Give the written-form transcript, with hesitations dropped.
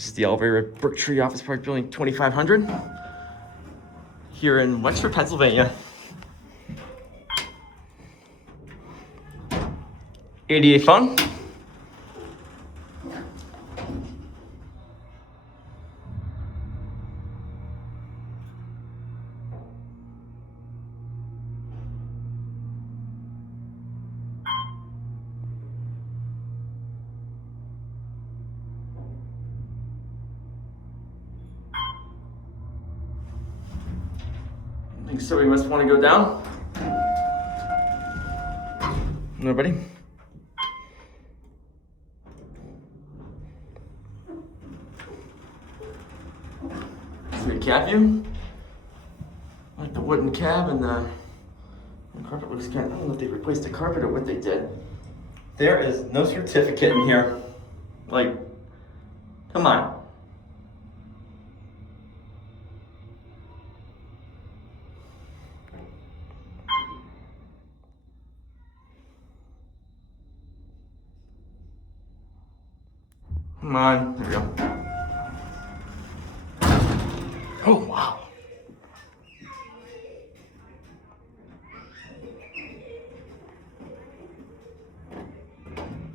This is the elevator at Brooktree Office Park Building 2500 here in Wexford, Pennsylvania. ADA fun. I think so. We must want to go down. Nobody. Sweet cab view. Like the wooden cab and the carpet looks kind of, I don't know if they replaced the carpet or what they did. There is no certificate in here. Like, come on. Come on, there we go. Oh, wow.